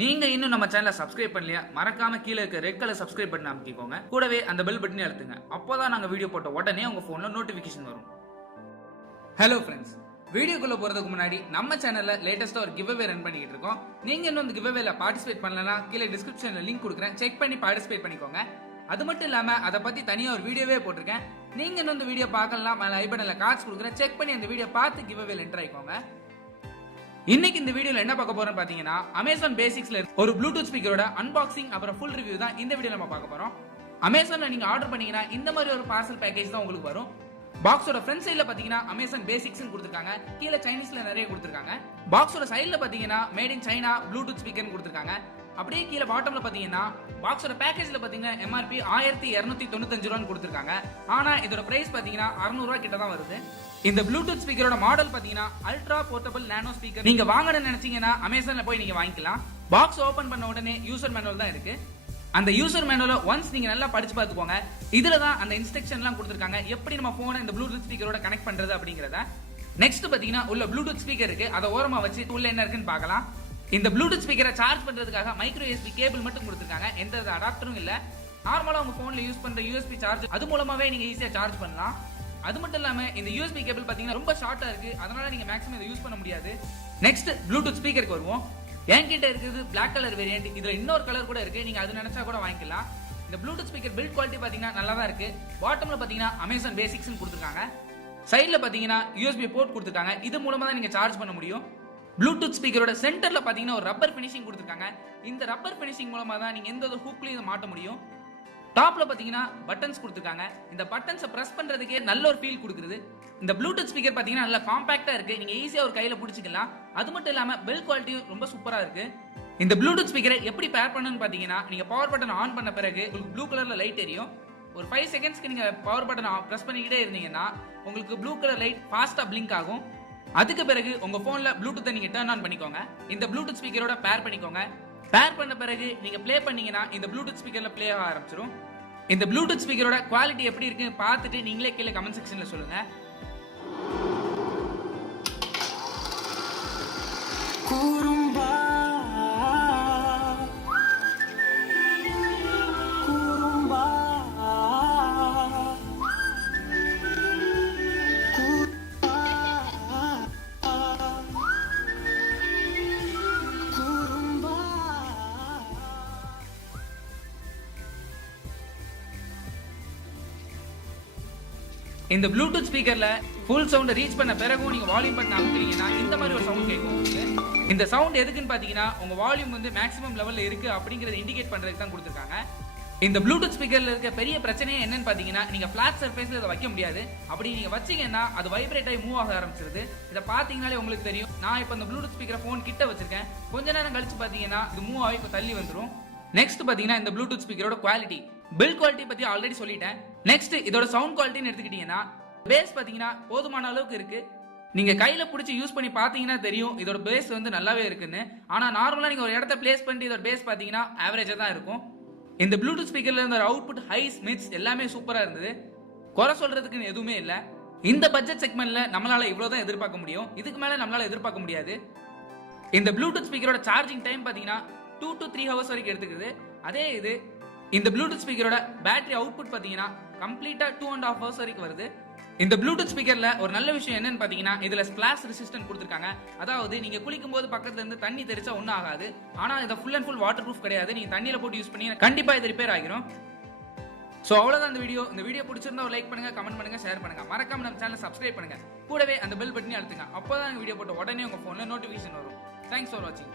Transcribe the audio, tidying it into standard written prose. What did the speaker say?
நீங்க இன்னும் நம்ம சேனலை சப்ஸ்கிரைப் பண்ணலையா மறக்காம கீழே இருக்க ரெட் கலர் சப்ஸ்கிரைப் பட்டன் அமைக்கிக்கோங்க. கூடவே அந்த பெல் பட்டனை அழுத்துங்க. அப்போதான் நாங்க வீடியோ போட்ட உடனே உங்க போன்ல நோட்டிபிகேஷன் வரும். ஹலோ ஃப்ரெண்ட்ஸ், வீடியோக்குள்ள போறதுக்கு முன்னாடி நம்ம சேனல்ல லேட்டஸ்டா ஒரு கிவ் அவே ரன் பண்ணிட்டு இருக்கோம். நீங்க இன்னும் இந்த கிவ் அவேல பார்ட்டிசிபேட் பண்ணலனா கீழே டிஸ்கிரிப்ஷன்ல லிங்க் கொடுக்குறேன், செக் பண்ணி பார்ட்டிசிபேட் பண்ணிக்கோங்க. அது மட்டும் இல்லாம அதை பத்தி தனியா ஒரு வீடியோவே போட்டிருக்கேன். நீங்க இன்னும் இந்த வீடியோ பார்க்கலாம், மேல ஐ பட்டன்ல கார்ட்ஸ் கொடுக்குறேன், செக் பண்ணி அந்த வீடியோ பார்த்து கிவ் அவேல என்டர் ஆயிக்கோங்க. இன்னைக்கு இந்த வீடியோல என்ன பார்க்க போறோம் பாத்தீங்கன்னா, அமேசான் பேசிக்ஸ்ல ஒரு ப்ளூடூத் ஸ்பீக்கரோட அன்பாக்சிங் அப்புறம் ஃபுல் ரிவ்யூ தான் இந்த வீடியோல நம்ம பார்க்க போறோம். அமேசான்ல நீங்க ஆர்டர் பண்ணீங்கன்னா இந்த மாதிரி ஒரு பார்சல் பேக்கேஜ் தான் உங்களுக்கு வரும். பாக்ஸோட ஃப்ரண்ட் சைடுல பாத்தீங்கன்னா அமேசான் பேசிக்ஸ் கொடுத்திருக்காங்க, கீழ சைனீஸ்ல நிறைய கொடுத்திருக்காங்க. பாக்ஸோட சைடுல பாத்தீங்கன்னா made in China Bluetooth speaker கொடுத்திருக்காங்க. அப்படியே கீழ பாட்டம்ல பாத்தீங்கன்னா பாக்ஸோட பேக்கேஜ்ல பாத்தீங்கன்னா MRP 1295 ரூபாய் கொடுத்திருக்காங்க. ஆனா இதோட பிரைஸ் பாத்தீங்கன்னா 600 ரூபாய் கிட்ட தான் வருது. இந்த ப்ளூடூத் ஸ்பீக்கரோட மாடல் பாத்தீங்கன்னா அல்ட்ரா போர்ட்டபிள் நானோ ஸ்பீக்கர். நீங்க வாங்கணும்னு நினைச்சீங்கன்னா அமேசான்ல போய் நீங்க வாங்கிக்கலாம். பாக்ஸ் ஓபன் பண்ண உடனே யூசர் மேனுவல் தான் இருக்கு. அந்த யூசர் மேனுவல ஒன்ஸ் நீங்க நல்லா படிச்சு பார்த்துக்கோங்க. இதுல தான் அந்த இன்ஸ்ட்ரக்ஷன்லாம் கொடுத்திருக்காங்க, எப்படி நம்ம போனை இந்த ப்ளூடூத் ஸ்பீக்கரோட கனெக்ட் பண்றது அப்படிங்கறத. நெக்ஸ்ட் பாத்தீங்கன்னா உள்ள ப்ளூடூத் ஸ்பீக்கர் இருக்கு, அதை ஓரமா வச்சு உள்ள என்ன இருக்குன்னு பார்க்கலாம். இந்த ப்ளூடூத் ஸ்பீக்கரை சார்ஜ் பண்றதுக்காக மைக்ரோ USB கேபிள் மட்டும் கொடுத்திருக்காங்க, எந்த அடாப்டரும் இல்ல. நார்மலா உங்க போன்ல யூஸ் பண்ற USB சார்ஜ் அது மூலமாவே நீங்க ஈஸியா சார்ஜ் பண்ணலாம். அது மட்டும் இல்லாம இந்த USB கேபிள் பாத்தீங்கன்னா ரொம்ப ஷார்ட்டா இருக்கு, அதனால நீங்க மேக்ஸிமம் இதை யூஸ் பண்ண முடியாது. நெக்ஸ்ட் ப்ளூடூத் ஸ்பீக்கருக்கு வருவோம். என்கிட்ட இருக்குது பிளாக் கலர் வேரியன்ட், இதுல இன்னொரு கலர் கூட இருக்கு, நீங்க அது நினைச்சா கூட வாங்கிக்கலாம். இந்த ப்ளூடூத் ஸ்பீக்கர் பில்ட் குவாலிட்டி பாத்தீங்கன்னா நல்லா தான் இருக்கு. பாட்டம்ல பாத்தீங்கன்னா அமேசான் பேசிக்ஸ் கொடுத்திருக்காங்க. சைடுல பாத்தீங்கன்னா USB போர்ட் கொடுத்திருக்காங்க, இது மூலமா தான் நீங்க சார்ஜ் பண்ண முடியும். ப்ளூடூத் ஸ்பீக்கரோட சென்டர்ல பாத்தீங்கன்னா ஒரு ரப்பர் ஃபினிஷிங் கொடுத்திருக்காங்க. இந்த ரப்பர் ஃபினிஷிங் மூலமா தான் நீங்க எந்த ஒரு ஹூக்லயும் மாட்ட முடியும். டாப்ல பாத்தீங்கன்னா பட்டன்ஸ் கொடுத்திருக்காங்க. இந்த பட்டன்ஸை பிரஸ் பண்றதுக்கே நல்ல ஒரு ஃபீல் கொடுக்குது. இந்த ப்ளூடூத் ஸ்பீக்கர் பாத்தீங்கன்னா நல்லா காம்பாக்டா இருக்கு, நீங்க ஈஸியா ஒரு கையில பிடிச்சிக்கலாம். அது மட்டும் இல்லாம பில்ட் குவாலிட்டியும் ரொம்ப சூப்பரா இருக்கு. இந்த ப்ளூடூத் ஸ்பீக்கரை எப்படி பேர் பண்ணணும்னு பாத்தீங்கன்னா, நீங்க பவர் பட்டன் ஆன் பண்ண பிறகு உங்களுக்கு ப்ளூ கலர்ல லைட் எரியும். ஒரு 5 செகண்ட்ஸ்க்கு நீங்க பவர் பட்டன் பிரஸ் பண்ணிக்கிட்டே இருந்தீங்கன்னா உங்களுக்கு ப்ளூ கலர் லைட் ஃபாஸ்டா பிளிங்க் ஆகும். அதுக்கு பிறகு உங்க போன்ல ப்ளூடூத்தை நீங்க டர்ன் ஆன் பண்ணிக்கோங்க. இந்த ப்ளூடூத் ஸ்பீக்கரோட பேர் பண்ணிக்கோங்க. பேர் பண்ண பிறகு நீங்க ப்ளே பண்ணீங்கன்னா இந்த ப்ளூடூத் ஸ்பீக்கர்ல ப்ளே ஆக ஆரம்பிச்சிடும். இந்த ப்ளூடூத் ஸ்பீக்கரோட குவாலிட்டி எப்படி இருக்கு பார்த்துட்டு நீங்களே கீழே கமெண்ட் செக்ஷன்ல சொல்லுங்க. இந்த ப்ளூடூத் ஸ்பீக்கர்ல ஃபுல் சவுண்ட் ரீச் பண்ண பிறகும் நீங்க வால்யூம் பட்டன் அமுக்குறீங்கன்னா இந்த மாதிரி ஒரு சவுண்ட் கேட்கும். இந்த சவுண்ட் எதுக்குன்னு பாத்தீங்கன்னா உங்க வால்யூம் வந்து மேக்ஸிமம் லெவல்ல இருக்கு அப்படிங்கறத இண்டிகேட் பண்றதுக்கு தான் கொடுத்திருக்காங்க. இந்த ப்ளூடூத் ஸ்பீக்கர்ல இருக்க பெரிய பிரச்சனையே என்னன்னு பாத்தீங்கன்னா, நீங்க பிளாட் சர்ஃபேஸ்ல இதை வைக்க முடியாது. அப்படி நீங்க வச்சீங்கன்னா அது வைப்ரேட் ஆகி மூவ் ஆக ஆரம்பிச்சிருது. இதை பாத்தீங்கன்னாலே உங்களுக்கு தெரியும். நான் இப்ப இந்த ப்ளூடூத் ஸ்பீக்கரை போன் கிட்ட வச்சிருக்கேன், கொஞ்ச நேரம் கழிச்சு பாத்தீங்கன்னா இது மூவ் ஆகி இப்ப தள்ளி வந்துடும். நெக்ஸ்ட் பாத்தீங்கன்னா இந்த ப்ளூடூத் ஸ்பீக்கரோட குவாலிட்டி, பில்ட் குவாலிட்டி பத்தி ஆல்ரெடி சொல்லிட்டேன். நெக்ஸ்ட் இதோட சவுண்ட் குவாலிட்டின்னு எடுத்துக்கிட்டீங்கன்னா பேஸ் பாத்தீங்கன்னா போதுமான அளவுக்கு இருக்கு. நீங்க கையில பிடிச்சி யூஸ் பண்ணி பாத்தீங்கன்னா தெரியும் இதோட பேஸ் வந்து நல்லாவே இருக்குன்னு. ஆனா நார்மலா நீங்க ஒரு இடத்த பிளேஸ் பண்ணி இதோட பேஸ் பாத்தீங்கன்னா ஆவரேஜா தான் இருக்கும். இந்த ப்ளூடூத் ஸ்பீக்கர்ல இருந்த அவுட்புட் ஹைஸ் மிட்ஸ் எல்லாமே சூப்பரா இருந்தது, குறை சொல்றதுக்கு எதுவுமே இல்ல. இந்த பட்ஜெட் செக்மெண்ட்ல நம்மளால இவ்வளவுதான் எதிர்பார்க்க முடியும், இதுக்கு மேல நம்மளால எதிர்பார்க்க முடியாது. இந்த ப்ளூடூத் ஸ்பீக்கரோட சார்ஜிங் டைம் பாத்தீங்கன்னா 2 to 3 ஹவர்ஸ் வரைக்கும் எடுத்துக்குது. அதே இது இந்த ப்ளூடூத் ஸ்பீக்கரோட பேட்டரி அவுட்புட் பாத்தீங்கன்னா கம்ப்ளீட்டா 2.5 ஹவர்ஸ் வரைக்கும் வருது. இந்த ப்ளூடூத் ஸ்பீக்கர்ல ஒரு நல்ல விஷயம் என்னன்னு பாத்தீங்கன்னா, இதுல ஸ்பிளாஷ் ரெசிஸ்டன்ட் கொடுத்திருக்காங்க. அதாவது நீங்க குளிக்கும் போது பக்கத்துல இருந்து தண்ணி தெரிச்சா ஒன்னும் ஆகாது. ஆனா இது full and full water proof கிடையாது. நீங்க தண்ணியில போட்டு யூஸ் பண்ணி கண்டிப்பா இது ரிப்பேர் ஆகிரும். சோ அவ்வளவுதான் இந்த வீடியோ. இந்த வீடியோ பிடிச்சிருந்தா ஒரு லைக் பண்ணுங்க, கமெண்ட் பண்ணுங்க, ஷேர் பண்ணுங்க. மறக்காம நம்ம சேனலை சப்ஸ்கிரைப் பண்ணுங்க. கூடவே அந்த பெல் பட்டனை அழுத்துங்க. அப்பதான் வீடியோ போட்ட உடனே உங்க போன்ல நோட்டிபிகேஷன் வரும். தேங்க்ஸ் ஃபார் வாட்சிங்.